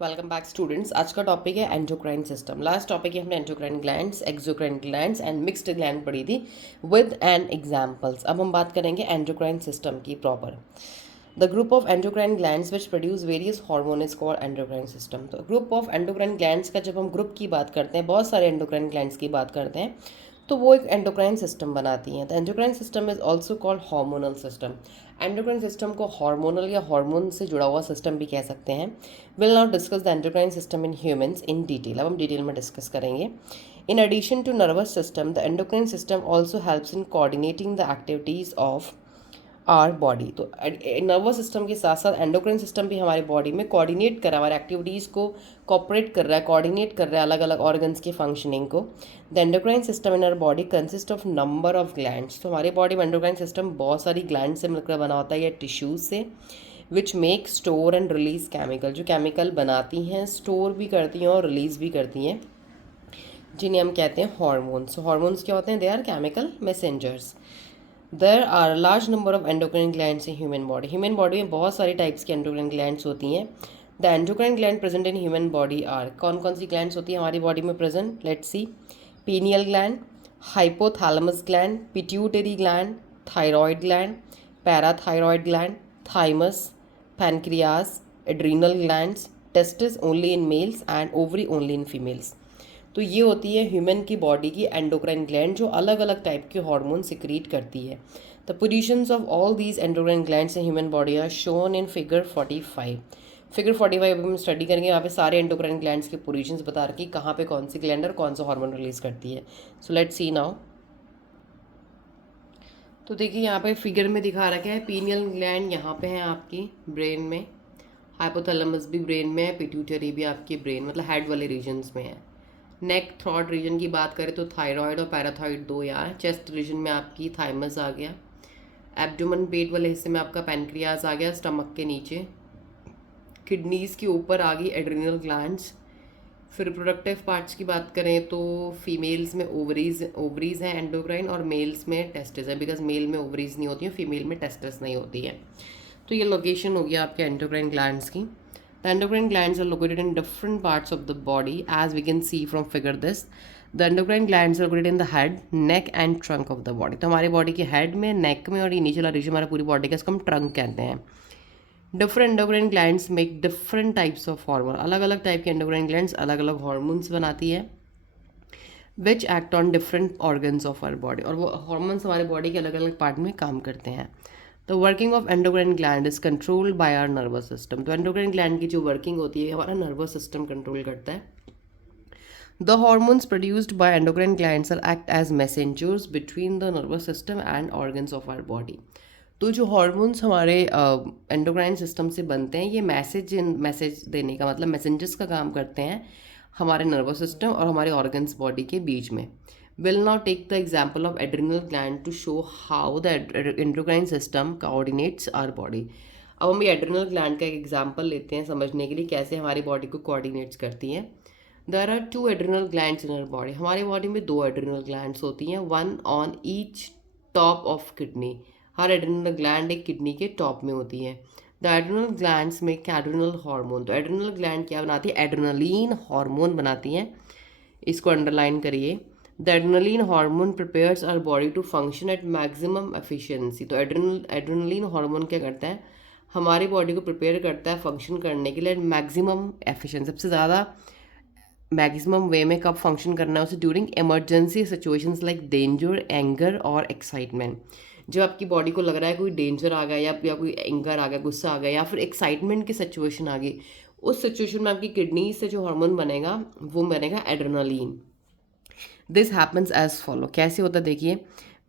Welcome back students. आज का topic है एंडोक्राइन सिस्टम। लास्ट टॉपिक है हमने endocrine glands, exocrine glands and mixed gland पढ़ी थी विद एन एग्जांपल्स। अब हम बात करेंगे एंडोक्राइन सिस्टम की proper. The group of endocrine glands which produce various hormone is called endocrine system. तो ग्रुप ऑफ एंडोक्राइन ग्लैंड्स का जब हम ग्रुप की बात करते हैं, बहुत सारे एंडोक्राइन ग्लैंड्स की बात करते हैं, तो वो एक एंडोक्राइन सिस्टम बनाती हैं। The endocrine system is also called hormonal system. Endocrine system को हार्मोनल या हार्मोन से जुड़ा हुआ सिस्टम भी कह सकते हैं। Will now discuss the endocrine system in humans in detail. अब हम डिटेल में डिस्कस करेंगे। In addition to nervous system, the endocrine system also helps in coordinating the activities of our body. तो नर्वस सिस्टम के साथ साथ endocrine system भी हमारे बॉडी में कोऑर्डिनेट कर रहा है, हमारे एक्टिविटीज़ को कॉपरेट कर रहा है, कोऑर्डिनेट कर रहा है अलग अलग ऑर्गन्स की फंक्शनिंग को। The endocrine system in our body consist of number of glands. तो हमारे बॉडी में एंडोक्राइन सिस्टम बहुत सारी ग्लैंड से मिलकर बना होता है या टिश्यूज से, which make store and release chemical, जो केमिकल बनाती हैं, स्टोर भी करती हैं और रिलीज भी करती हैं, जिन्हें हम कहते हैं हॉर्मोन्स। हॉर्मोन्स क्या होते हैं? They are chemical messengers. There are large number of endocrine glands in human body. Human body में बहुत सारी टाइप्स की एंडोक्राइन ग्लैंड्स होती हैं। The endocrine gland present in human body are, कौन कौन सी ग्लैंड्स होती हैं हमारी बॉडी में present? Let's see. Pineal gland, hypothalamus gland, pituitary gland, thyroid gland, parathyroid gland, thymus, pancreas, adrenal glands, testis only in males and ovary only in females. तो ये होती है ह्यूमन की बॉडी की एंडोक्राइन ग्लैंड, जो अलग अलग टाइप के हार्मोन सिक्रीट करती है। The positions of all these endocrine glands in human body are shown in figure 45। Figure 45 अभी हम स्टडी करेंगे। यहाँ पे सारे एंडोक्राइन ग्लैंड्स के पोजीशंस बता रखी, कहाँ पे कौन सी ग्लैंड और कौन सा हार्मोन रिलीज करती है। So let's see now. तो देखिए यहाँ पे फिगर में दिखा रखा है, पीनियल ग्लैंड यहाँ पे है आपकी ब्रेन में, हाइपोथैलेमस भी ब्रेन में है, पिट्यूटरी भी आपकी ब्रेन मतलब हेड वाले रीजन्स में है। नेक थ्रॉट रीजन की बात करें तो थायराइड और पैराथाइड दो यहाँ। चेस्ट रीजन में आपकी थाइमस आ गया। एब्डोमेन पेट वाले हिस्से में आपका पैनक्रियाज आ गया, स्टमक के नीचे। किडनीज़ के ऊपर आ गई एड्रिनल ग्लैंड्स। फिर प्रोडक्टिव पार्ट्स की बात करें तो फीमेल्स में ओवरीज हैं एंडोक्राइन, और मेल्स में टेस्टिस है, बिकॉज मेल में ओवरीज नहीं होती हैं, फीमेल में टेस्टिस नहीं होती है। तो ये लोकेशन हो गया आपके एंडोक्राइन ग्लैंड्स की। The endocrine glands are located in different parts of the body, as we can see from figure this. The endocrine glands are located in the head, neck and trunk of the body. तो हमारी body के head में, नेक में और ये नीचे वाला reason हमारा पूरी बॉडी का, इसको हम ट्रंक कहते हैं। Different endocrine glands make different types of hormone. अलग अलग टाइप के एंडोक्राइन ग्लैंड्स अलग अलग हार्मोन्स बनाती है, which act on different organs of our body. और वो हार्मोन्स हमारे बॉडी के अलग अलग पार्ट में काम करते हैं। The working of endocrine gland is controlled by our nervous system. तो एंडोक्राइन ग्लैंड की जो वर्किंग होती है हमारा नर्वस सिस्टम कंट्रोल करता है। The hormones produced by endocrine glands are act as messengers between the nervous system and organs of our body. तो जो हार्मोन्स हमारे एंडोक्राइन सिस्टम से बनते हैं, ये मैसेज देने का मतलब मैसेंजर्स का काम करते हैं हमारे नर्वस सिस्टम और हमारे ऑर्गन्स बॉडी के बीच में। Will now take the example of adrenal gland to show how the endocrine system coordinates our body. अब हम ये एड्रिनल ग्लैंड का एक एग्जाम्पल लेते हैं समझने के लिए कैसे हमारी बॉडी को कोऑर्डिनेट्स करती हैं। There are 2 adrenal glands in our body. हमारी बॉडी में 2 एड्रिनल ग्लैंड्स होती हैं, one on each top of kidney. हर एड्रिनल ग्लैंड एक किडनी के टॉप में होती है। द एड्रिनल ग्लैंड्स में एड्रिनल हार्मोन। तो एड्रिनल ग्लैंड क्या बनाती है? एड्रेनलिन हार्मोन बनाती हैं। इसको अंडरलाइन करिए। The adrenaline hormone prepares our body to function at maximum efficiency. तो एड्रेनलिन हार्मोन क्या करता है? हमारी बॉडी को प्रिपेयर करता है फंक्शन करने के लिए मैक्सिमम एफिशिएंसी, सबसे ज़्यादा मैक्सिमम वे में कब फंक्शन करना है उसे? During emergency situations like danger, anger और एक्साइटमेंट। जब आपकी बॉडी को लग रहा है कोई डेंजर आ गया या कोई एंगर आ गया, गुस्सा आ गया, या फिर एक्साइटमेंट की सिचुएशन आ गई, उस सिचुएशन में आपकी किडनी से जो हार्मोन बनेगा वो बनेगा adrenaline. This happens as follow. कैसे होता है देखिए।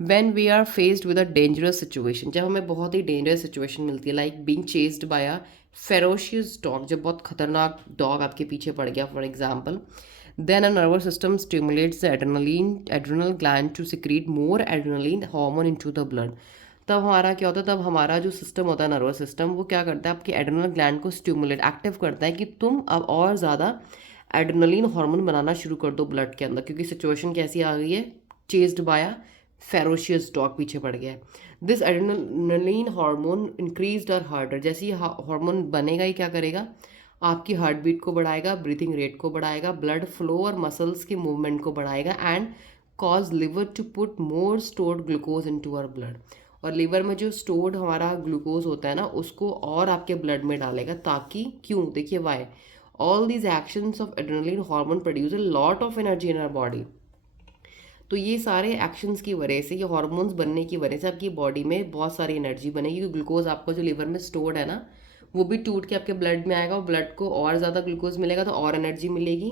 When we are faced with a dangerous situation, जब हमें बहुत ही डेंजरस सिचुएशन मिलती है, like being chased by a ferocious dog, जब बहुत खतरनाक डॉग आपके पीछे पड़ गया for example, then a nervous system stimulates the adrenal gland to secrete more adrenaline hormone into the blood. तब हमारा क्या होता है? तब हमारा जो सिस्टम होता है नर्वस सिस्टम, वो क्या करता है? आपके एड्रेनल ग्लैंड को स्टिमुलेट, एक्टिव करता है कि तुम अब और ज़्यादा एड्रेनलिन हार्मोन बनाना शुरू कर दो ब्लड के अंदर, क्योंकि सिचुएशन कैसी आ गई है? Chased by a ferocious dog पीछे पड़ गया है। दिस एड्रेनलिन हार्मोन इंक्रीज्ड और हार्डर। जैसे ही हार्मोन बनेगा ही क्या करेगा? आपकी हार्ट बीट को बढ़ाएगा, ब्रीथिंग रेट को बढ़ाएगा, ब्लड फ्लो और मसल्स के मूवमेंट को बढ़ाएगा and cause liver to put more stored glucose into our blood. और लिवर में जो स्टोर्ड हमारा ग्लूकोज होता है ना, उसको और आपके ब्लड में डालेगा, ताकि क्यों, देखिए why, all these actions of adrenaline hormone produce a lot of energy in our body. तो ये सारे एक्शंस की वजह से, ये हार्मोन्स बनने की वजह से आपकी बॉडी में बहुत सारी एनर्जी बनेगी, क्योंकि ग्लूकोज आपका जो लिवर में स्टोर्ड है ना, वो भी टूट के आपके ब्लड में आएगा और ब्लड को और ज़्यादा ग्लूकोज मिलेगा तो और एनर्जी मिलेगी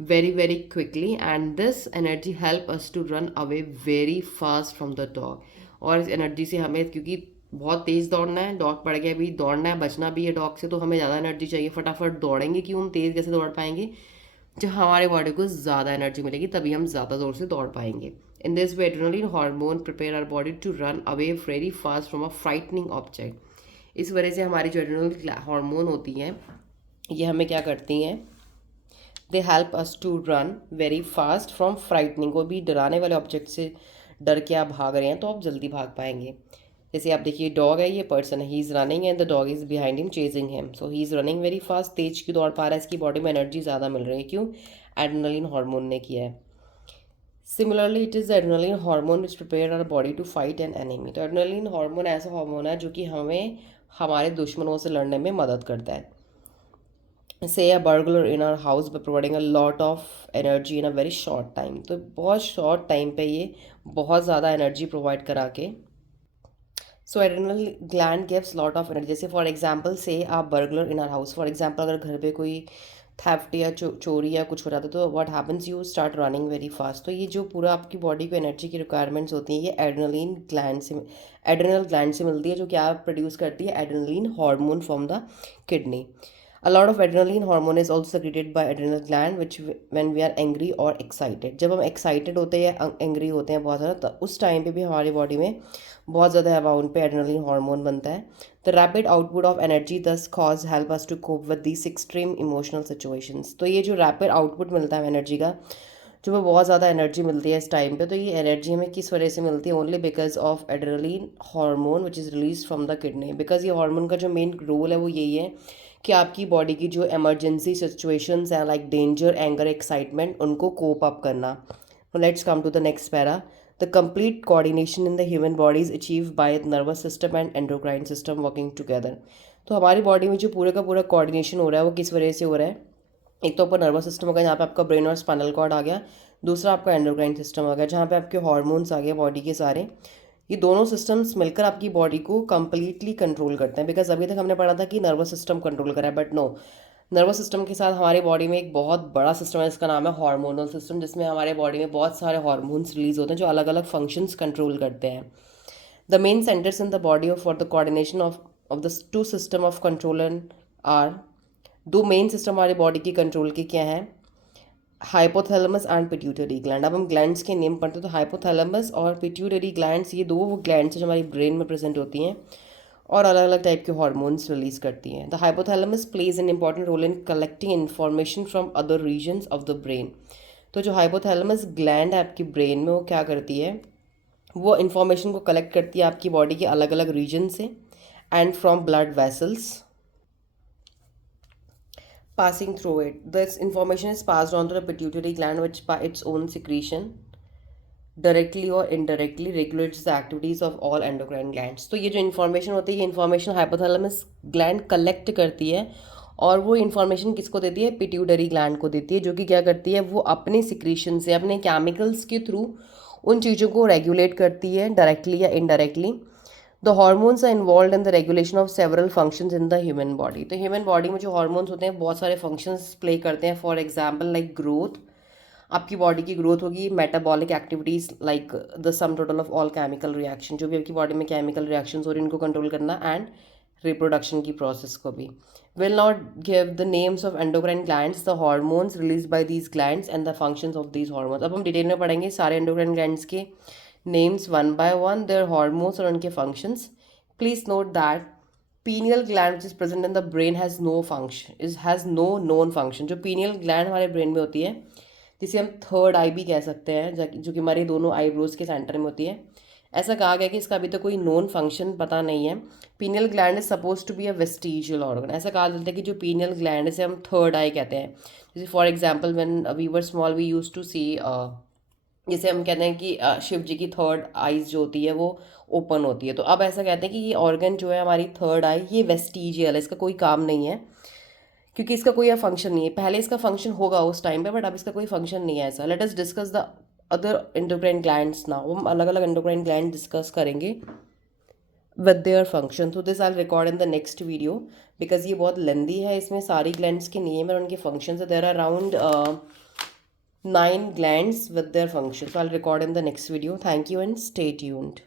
very very quickly, and this energy help us to run away very fast from the dog. और इस एनर्जी से हमें, क्योंकि बहुत तेज़ दौड़ना है, डॉग पड़ गया भी, दौड़ना है, बचना भी है डॉग से, तो हमें ज़्यादा एनर्जी चाहिए, फटाफट दौड़ेंगे, क्यों, हम तेज़ कैसे दौड़ पाएंगे, जब हमारे बॉडी को ज़्यादा एनर्जी मिलेगी तभी हम ज़्यादा ज़ोर से दौड़ पाएंगे। In this way adrenaline hormone prepare our body to run away very fast from a frightening object. इस वजह से हमारी जो एड्रेनल हार्मोन होती हैं, ये हमें क्या करती हैं, they help us to run very fast from frightening. को भी डराने वाले ऑब्जेक्ट से डर के आप भाग रहे हैं तो आप जल्दी भाग पाएंगे। जैसे आप देखिए, डॉग है, ये पर्सन है, he is running and the dog is behind him chasing him, so he is running very fast, तेज क्यों दौड़ पा रहा है, इसकी बॉडी में एनर्जी ज़्यादा मिल रही है, क्यों, एड्रेनलिन हार्मोन ने किया है। Similarly it is adrenaline hormone which prepare our body to fight an enemy. तो एड्रेनलिन हार्मोन ऐसा हार्मोन है जो कि हमें हमारे दुश्मनों से लड़ने में मदद करता है। say a burglar in our house by providing a lot of energy in a very short time। तो बहुत शॉर्ट टाइम पे ये बहुत ज़्यादा एनर्जी प्रोवाइड करा के, so adrenal gland gives lot of energy. जैसे for example say a burglar in our house, for example अगर घर पे कोई थेफ्ट या चोरी या कुछ हो जाता है तो what happens, you start running very fast. तो ये जो पूरा आपकी बॉडी को एनर्जी की रिक्वायरमेंट्स होती हैं, ये एड्रेनल ग्लैंड से मिलती है, जो क्या प्रोड्यूस करती है, adrenaline hormone from the kidney. A lot of adrenaline hormone is also secreted by adrenal gland which when we are angry or excited। जब हम excited होते हैं या angry होते हैं बहुत ज़्यादा, तो उस टाइम पे भी हमारी बॉडी में बहुत ज़्यादा अमाउंट पे adrenaline hormone बनता है। The rapid output of energy thus cause help us to cope with these extreme emotional situations। तो ये जो rapid output मिलता है एनर्जी का, जो हमें बहुत ज़्यादा एनर्जी मिलती है इस टाइम पे, तो ये एनर्जी हमें किस वजह से मिलती है, only because of adrenaline hormone which is release from the kidney. Because ये हार्मोन का जो मेन रोल है वो यही है कि आपकी बॉडी की जो इमरजेंसी सिचुएशंस हैं, लाइक डेंजर, एंगर, एक्साइटमेंट, उनको कोप अप करना। Let's come to the next para. The complete coordination in the human body is achieve by nervous system and endocrine system working together. तो हमारी body में जो पूरे का पूरा कोऑर्डिनेशन हो रहा है वो किस वजह से हो रहा है, एक तो आपका नर्वस सिस्टम हो गया, यहाँ पे आपका ब्रेन और स्पाइनल कॉर्ड आ गया, दूसरा आपका एंडोक्राइन सिस्टम आ गया, जहाँ पे आपके हार्मोन्स आ गए बॉडी के सारे। ये दोनों सिस्टम्स मिलकर आपकी बॉडी को कंप्लीटली कंट्रोल करते हैं। बिकॉज अभी तक हमने पढ़ा था कि नर्वस सिस्टम कंट्रोल करा है, बट नो, नर्वस सिस्टम के साथ हमारी बॉडी में एक बहुत बड़ा सिस्टम है, इसका नाम है हार्मोनल सिस्टम, जिसमें हमारे बॉडी में बहुत सारे हार्मोन्स रिलीज होते हैं जो अलग अलग फंक्शंस कंट्रोल करते हैं। The main centres in the body of for the coordination of the two system of control are, दो मेन सिस्टम हमारी बॉडी की कंट्रोल के क्या हैं, हाइपोथैलेमस एंड पिट्यूटरी ग्लैंड। अब हम ग्लैंड्स के नेम पढ़ते हैं, तो हाइपोथैलेमस और पिट्यूटरी ग्लैंड्स, ये दो वो ग्लैंड्स जो हमारी ब्रेन में प्रेजेंट होती हैं और अलग अलग टाइप के हार्मोन्स रिलीज करती हैं। The hypothalamus plays an important role in collecting information from other regions of the brain. तो जो हाइपोथैलेमस ग्लैंड है आपकी ब्रेन में, वो क्या करती है, वो इन्फॉर्मेशन को कलेक्ट करती है आपकी बॉडी के अलग अलग रीजन से and from blood vessels passing through it. This information is passed on to the pituitary gland which by its own secretion directly or indirectly regulates the activities of all endocrine glands। तो ये जो information होती है, ये information hypothalamus gland collect करती है और वो इन्फॉर्मेशन किसको देती है, पिट्यूटरी ग्लैंड को देती है, जो कि क्या करती है, वो अपने सिक्रीशन से, अपने केमिकल्स के थ्रू उन चीज़ों को रेगुलेट करती है, डायरेक्टली या indirectly. The hormones are involved in the regulation of several functions in the human body. तो ह्यूमन बॉडी में जो हॉर्मोन्स होते हैं बहुत सारे फंक्शंस प्ले करते हैं। फॉर एग्जांपल लाइक ग्रोथ, आपकी बॉडी की ग्रोथ होगी, metabolic activities like the sum total of all chemical reaction, जो भी आपकी बॉडी में केमिकल रिएक्शंस हो रही हैं उनको कंट्रोल करना, एंड रिप्रोडक्शन की प्रोसेस को भी। Will not give the names of endocrine glands, the hormones release by these glands and the functions of these hormones. अब हम डिटेल में पढ़ेंगे सारे एंडोक्राइन ग्लैंड्स के names one by one, their hormones और उनके functions. Please note that pineal gland which is present in the brain has no function, has no known function। जो pineal gland हमारे ब्रेन में होती है, जिसे हम थर्ड आई भी कह सकते हैं, जो कि हमारे दोनों आईब्रोज के सेंटर में होती है, ऐसा कहा गया कि इसका अभी तक कोई नोन फंक्शन पता नहीं है। Pineal gland is suppose to be a vestigial organ. ऐसा कहा जाता है कि जो पीनियल ग्लैंड इसे हम थर्ड आई कहते हैं। जैसे for example when we were small we use to see, जैसे हम कहते हैं कि शिव जी की थर्ड आईज जो होती है वो ओपन होती है। तो अब ऐसा कहते हैं कि ये ऑर्गन जो है हमारी थर्ड आई, ये वेस्टिजियल है, इसका कोई काम नहीं है क्योंकि इसका कोई फंक्शन नहीं है। पहले इसका फंक्शन होगा उस टाइम पे, बट अब इसका कोई फंक्शन नहीं है ऐसा। Let us discuss the other endocrine glands now. हम अलग अलग एंडोक्राइन ग्लैंड डिस्कस करेंगे विद देयर फंक्शन। तो this I record in the next video because ये बहुत लेंदी है, इसमें सारी ग्लैंड्स के नेम और उनके फंक्शन है। There are around 9 glands with their functions. So I'll record in the next video. Thank you and stay tuned.